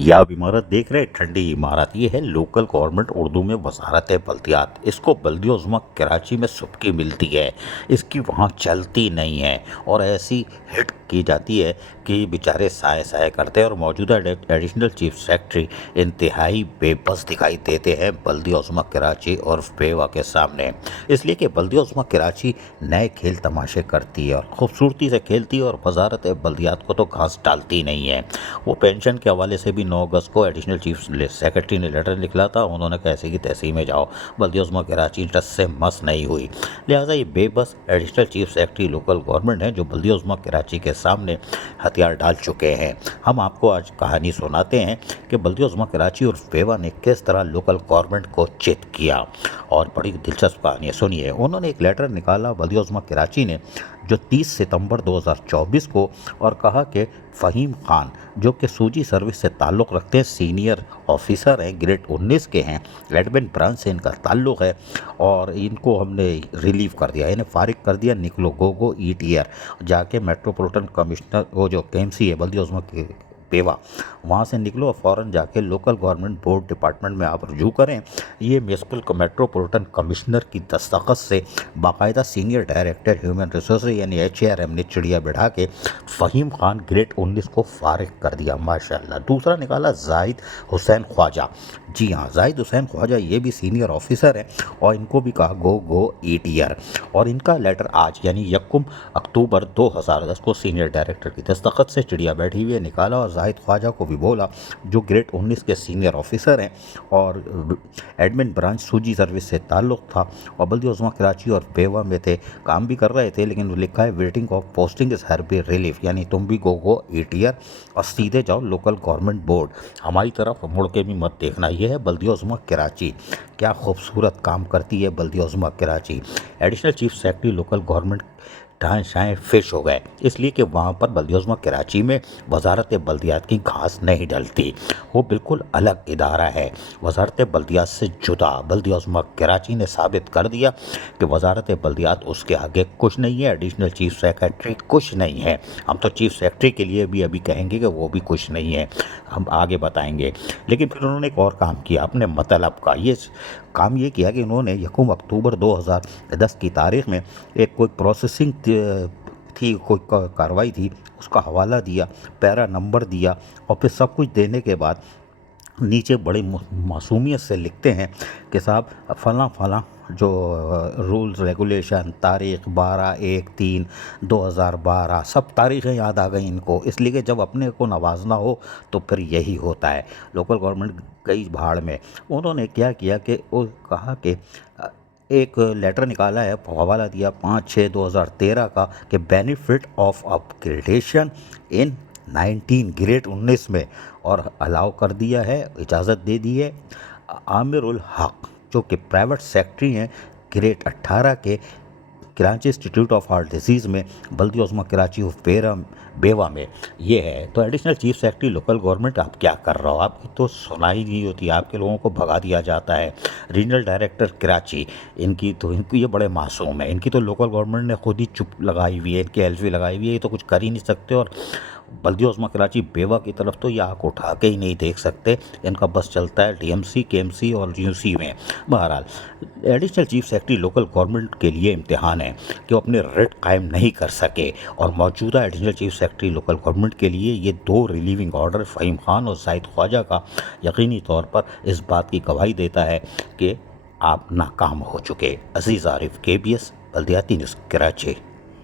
ये आप इमारत देख रहे हैं, ठंडी इमारत, ये है लोकल गवर्नमेंट, उर्दू में वजारत बल्दियात। इसको बल्दिया उज़्मा कराची में सुबकी मिलती है, इसकी वहाँ चलती नहीं है और ऐसी हिट की जाती है कि बेचारे साए साए करते हैं। और मौजूदा एडिशनल चीफ सेक्रेटरी इंतहाई बेबस दिखाई देते हैं बल्दिया उज़्मा कराची और पेवा के सामने, इसलिए कि बल्दिया उज़्मा कराची नए खेल तमाशे करती है और खूबसूरती से खेलती है और वजारत बल्दियात को तो घास डालती नहीं है। वो पेंशन के हवाले से भी 9 अगस्त को एडिशनल चीफ सेक्रेटरी ने लेटर निकला था, उन्होंने कैसे की तैसे में जाओ, बल्दिया उज़्मा कराची टस से मस नहीं हुई। लिहाजा ये बेबस additional chief secretary local government है जो बल्दिया उज़्मा कराची के सामने हथियार डाल चुके हैं। हम आपको आज कहानी सुनाते हैं कि बल्दिया उज़्मा कराची और पेवा ने किस तरह लोकल गवर्नमेंट को चित किया, और बड़ी दिलचस्प कहानी है, सुनिए। उन्होंने एक लेटर निकाला बल्दिया उज़्मा कराची ने जो 30 सितंबर 2024 को, और कहा कि फ़हीम खान जो कि सूजी सर्विस से ताल्लुक़ रखते हैं, सीनियर ऑफिसर हैं, ग्रेड 19 के हैं, एडमिन ब्रांच से इनका ताल्लुक़ है, और इनको हमने रिलीव कर दिया, इन्हें फारिग कर दिया। निकलो गोगो ETR जाके मेट्रोपॉलिटन कमिश्नर, वो जो KMC है बल्दिया उज़्मा पेवा, वहाँ से निकलो और फ़ौरन जाके लोकल गवर्नमेंट बोर्ड डिपार्टमेंट में आप रजू करें। ये म्यूनसिपल मेट्रोपॉलिटन कमिश्नर की दस्तखत से बाकायदा सीनियर डायरेक्टर ह्यूमन रिसोर्स यानी HRM ने चिड़िया बिठा के फ़हीम खान ग्रेड 19 को फारिग कर दिया, माशाल्लाह। दूसरा निकाला जाहिद हुसैन ख्वाजा। जी हाँ, जाहिद हुसैन ख्वाजा ये भी सीनियर ऑफिसर हैं और इनको भी कहा गो ETR, और इनका लेटर आज यानी 1 अक्टूबर 2010 को सीनियर डायरेक्टर की दस्तखत से चिड़िया बैठी हुई है निकाला। और जाहिद ख्वाजा को भी बोला जो ग्रेड 19 के सीनियर ऑफिसर हैं और एडमिन ब्रांच सूजी सर्विस से ताल्लुक़ था और बल्दिया उज़्मा कराची और पेवा में थे, काम भी कर रहे थे, लेकिन लिखा है वेटिंग ऑफ पोस्टिंग इज़ हर्बी रिलीफ, यानी तुम भी गो ETR और सीधे जाओ लोकल गवर्नमेंट बोर्ड, हमारी तरफ मुड़ के भी मत देखना। ये है बल्दिया उज़्मा कराची, क्या खूबसूरत काम करती है Baldia Uzma Karachi. Additional chief secretary local government टाएँ शाएँ फिश हो गए, इसलिए कि वहाँ पर बल्दिया उज़्मा कराची में वजारत बल्दियात की घास नहीं डलती, वो बिल्कुल अलग इदारा है, वजारत बल्दियात से जुदा। बल्दिया उज़्मा कराची ने साबित कर दिया कि वजारत बल्दियात उसके आगे कुछ नहीं है, एडिशनल चीफ सेक्रेटरी कुछ नहीं है। हम तो चीफ सेक्रेटरी के लिए भी अभी कहेंगे कि वो भी कुछ नहीं है, हम आगे बताएंगे। लेकिन फिर उन्होंने एक और काम किया अपने मतलब का, ये काम ये किया कि उन्होंने 1 अक्टूबर 2010 की तारीख में एक कोई प्रोसेसिंग थी, कोई कार्रवाई थी, उसका हवाला दिया, पैरा नंबर दिया, और फिर सब कुछ देने के बाद नीचे बड़ी मासूमियत से लिखते हैं कि साहब फलां फलां जो रूल्स रेगुलेशन, तारीख़ 12/1/3/2012, सब तारीख़ें याद आ गई इनको, इसलिए कि जब अपने को नवाजना हो तो फिर यही होता है। लोकल गवर्नमेंट गई भाड़ में। उन्होंने क्या किया कि वो कहा कि एक लेटर निकाला है, हवाला दिया 5/6/2013 का कि benefit of upgradation in 19 grade 19 में, और अलाउ कर दिया है, इजाज़त दे दी है आमिर उल हक जो कि प्राइवेट सेक्रेटरी हैं ग्रेड 18 के Karachi institute of heart disease में, बल्दिया उज़्मा कराची और पेवा में। ये है तो additional chief secretary local government, आप क्या कर रहे हो, आपकी तो सुनाई नहीं होती, आपके लोगों को भगा दिया जाता है। रीजनल डायरेक्टर कराची, इनको ये बड़े मासूम है, इनकी तो लोकल गवर्नमेंट ने खुद ही चुप लगाई हुई है, इनकी एलवी लगाई हुई है, ये तो कुछ कर ही नहीं सकते। और बल्दिया उज़्मा कराची पेवा की तरफ तो ये आँख उठा के ही नहीं देख सकते, इनका बस चलता है DMC KMC और UC में। बहरहाल additional chief secretary local government के लिए इम्तिहान है कि वो अपने रेट कायम नहीं कर सके, और मौजूदा additional chief secretary local government के लिए ये 2 रिलीविंग ऑर्डर फ़हीम खान और जाहिद ख्वाजा का यकीनी तौर पर इस बात की गवाही देता है कि आप नाकाम हो चुके। अजीज़ आरिफ, KBS बल्दियाती न्यूज़ कराची।